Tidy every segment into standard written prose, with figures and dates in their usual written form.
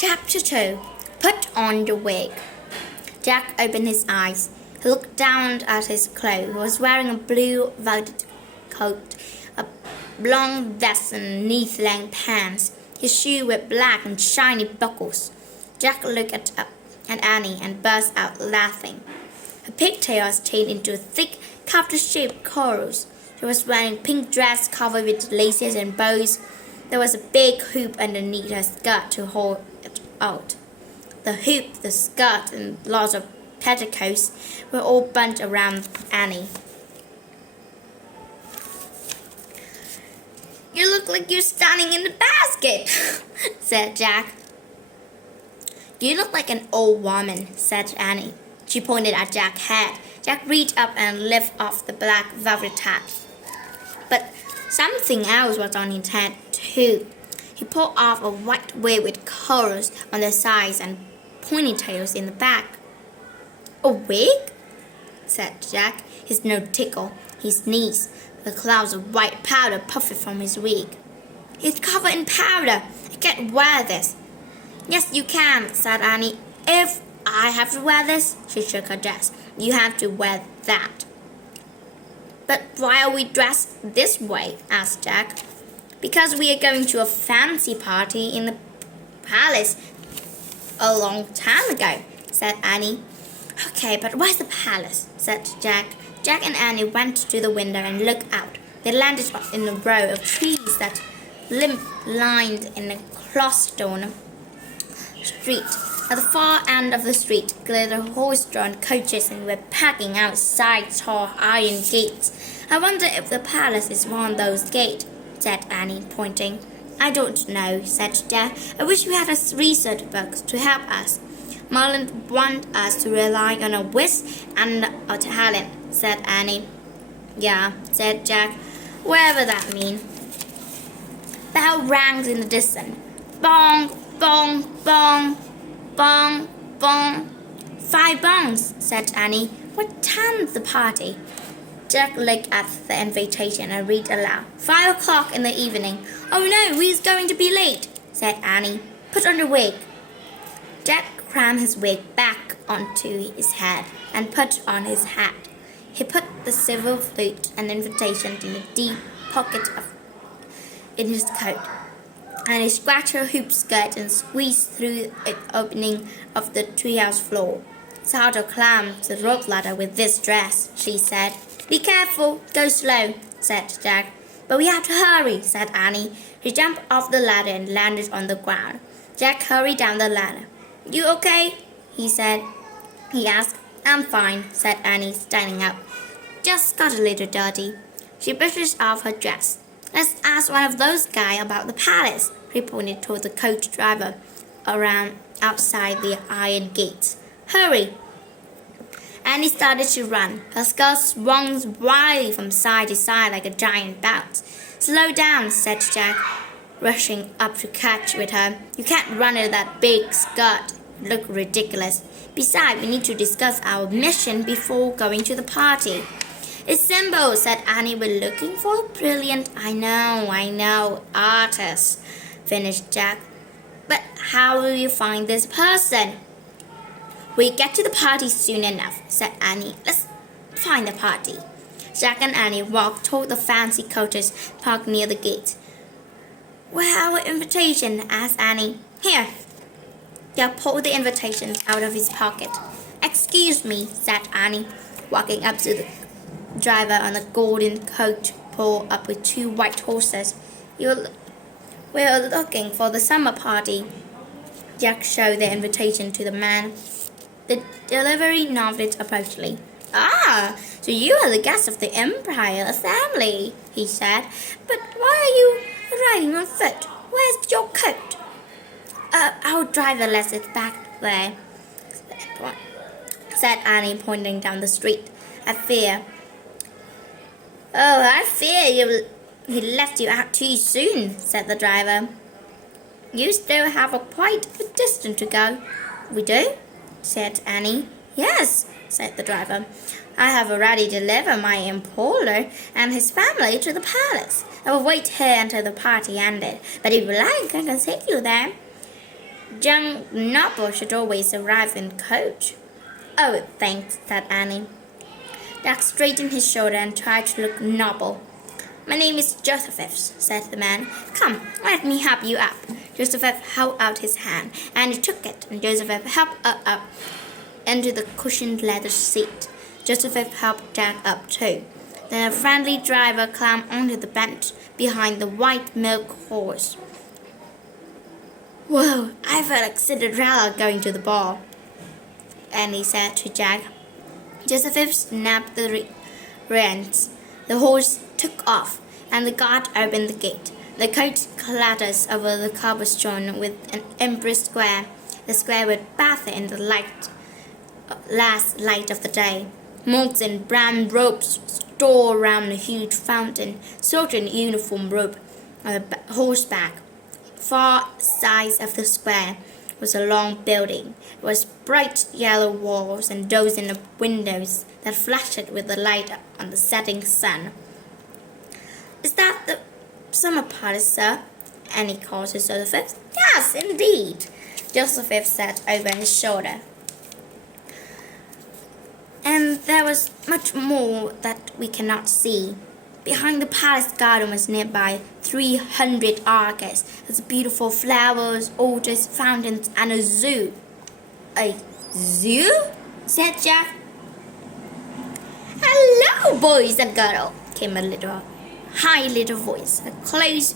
Chapter 2. Put on the wig. Jack opened his eyes. He looked down at his clothes. He was wearing a blue velvet coat, a long vest and knee-length pants. His shoes were black and shiny buckles. Jack looked up at Annie and burst out laughing. Her pigtails changed into thick, copter-shaped curls. She was wearing a pink dress covered with laces and bows. There was a big hoop underneath her skirt to hold it out. The hoop, the skirt, and lots of petticoats were all bunched around Annie. "You look like you're standing in the basket," said Jack. "You look like an old woman," said Annie. She pointed at Jack's head. Jack reached up and lifted off the black velvet hat. But something else was on his head too. He pulled off a white wig with curls on the sides and ponytails in the back. "A wig?" said Jack. His nose tickled. He sneezed. The clouds of white powder puffed from his wig. "It's covered in powder. I can't wear this." "Yes, you can," said Annie. "If I have to wear this," she shook her dress, "you have to wear that." "But why are we dressed this way?" asked Jack. "Because we are going to a fancy party in the palace a long time ago," said Annie. "Okay, but where's the palace?" said Jack. Jack and Annie went to the window and looked out. They landed in a row of trees that lined in a cobblestone street. At the far end of the street, glittered horse-drawn coaches and were packing outside tall iron gates. "I wonder if the palace is one of those gates," said Annie, pointing. "I don't know," said Jack. "I wish we had a research book to help us." "Merlin wants us to rely on a wits and a talent," said Annie. "Yeah," said Jack, "whatever that means." Bell rang in the distance. "Bong, bong, bong, bong, bong." "5 bongs," said Annie. "What time is the party?" Jack looked at the invitation and read aloud. 5 o'clock in the evening." "Oh no, he's going to be late," said Annie. "Put on the wig." Jack crammed his wig back onto his head and put on his hat. He put the silver flute and invitation in a deep pocket in his coat, and he scratched her hoop skirt and squeezed through the opening of the treehouse floor. "It's hard to climb the rope ladder with this dress," she said. "Be careful, go slow," said Jack. "But we have to hurry," said Annie. He jumped off the ladder and landed on the ground. Jack hurried down the ladder. "You okay?" He asked. "I'm fine," said Annie, standing up. "Just got a little dirty." She brushed off her dress. "Let's ask one of those guys about the palace." He pointed toward the coach driver around outside the iron gates. "Hurry!" Annie started to run. Her skirt swung wildly from side to side like a giant bounce. "Slow down," said Jack, rushing up to catch with her. "You can't run in that big skirt. It looks ridiculous. Besides, we need to discuss our mission before going to the party." "It's simple," said Annie. "We're looking for a brilliant—" I know, artist," finished Jack. "But how will you find this person?" "We'll get to the party soon enough," said Annie. "Let's find the party." Jack and Annie walked toward the fancy coaches parked near the gate. "Where's our invitation?" asked Annie. "Here." Jack pulled the invitation out of his pocket. "Excuse me," said Annie, walking up to the driver on a golden coach pulled up with 2 white horses. "We're looking for the summer party." Jack showed the invitation to the man. The delivery nodded approachingly. "Ah, so you are the guest of the Empire family," he said. "But why are you riding on foot? Where's your coat?" "Our driver left it back there," said Annie, pointing down the street. I fear he left you out too soon," said the driver. "You still have quite a distance to go." "We do?" said Annie. "Yes," said the driver. "I have already delivered my employer and his family to the palace. I will wait here until the party ended, but if you like, I can take you there." Young noble should always arrive in coach. Oh, thanks, said Annie. Jack straightened his shoulder and tried to look noble. My name is Josephus, said the man. Come, let me help you up. Joseph held out his hand, and he took it, and Joseph helped up into the cushioned leather seat. Joseph helped Jack up too. Then a friendly driver climbed onto the bench behind the white milk horse. Whoa, I feel like Cinderella going to the ball, Annie said to Jack. Joseph snapped the reins. The horse took off, and the guard opened the gate. The coach clatters over the cobblestone with an empress square. The square would bathe in the last light of the day. Monks in brown robes stood around a huge fountain. Soldier in uniform rode on horseback. Far side of the square was a long building. It was bright yellow walls and dozens of windows that flashed with the light on the setting sun. Is that the summer palace, sir? Annie called to Joseph. Yes, indeed, Joseph said over his shoulder. And there was much more that we cannot see. Behind the palace garden was nearby 300 acres. There's beautiful flowers, orchards, fountains, and a zoo. A zoo? Said Jack. Hello, boys and girls, came a high little voice. A close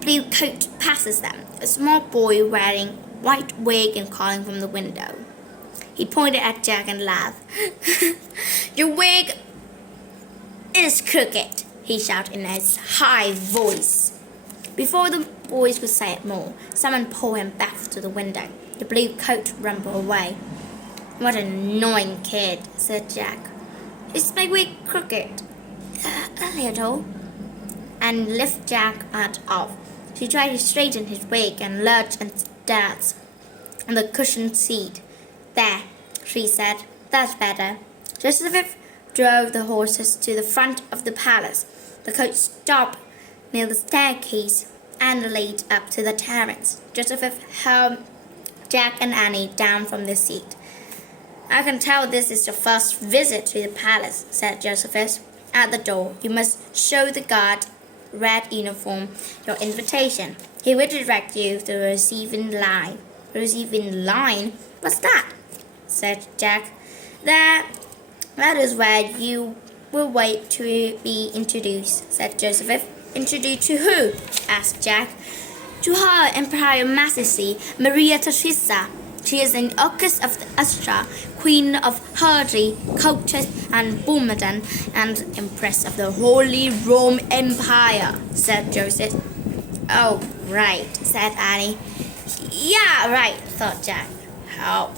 blue coat passes them. A small boy wearing white wig and calling from the window. He pointed at Jack and laughed. Your wig is crooked, he shouted in his high voice. Before the boys could say it more, someone pulled him back to the window. The blue coat rumbled away. What an annoying kid, said Jack. Is my wig crooked? A little. And lift Jack out off. She tried to straighten his wig and lurched and danced on the cushioned seat. There, she said. That's better. Joseph drove the horses to the front of the palace. The coach stopped near the staircase and led up to the terrace. Joseph held Jack and Annie down from the seat. I can tell this is your first visit to the palace, said Joseph. At the door, you must show the guard red uniform your invitation. He will direct you to the receiving line. Receiving line? What's that? Said Jack. That is where you will wait to be introduced, said Joseph. Introduced to who? Asked Jack. To Her Imperial Majesty, Maria Theresa. She is an Orchis of the Astra, Queen of Hurdy, Colchis, and Bourmeden, and Empress of the Holy Rome Empire, said Joseph. Oh, right, said Annie. Yeah, right, thought Jack. Help.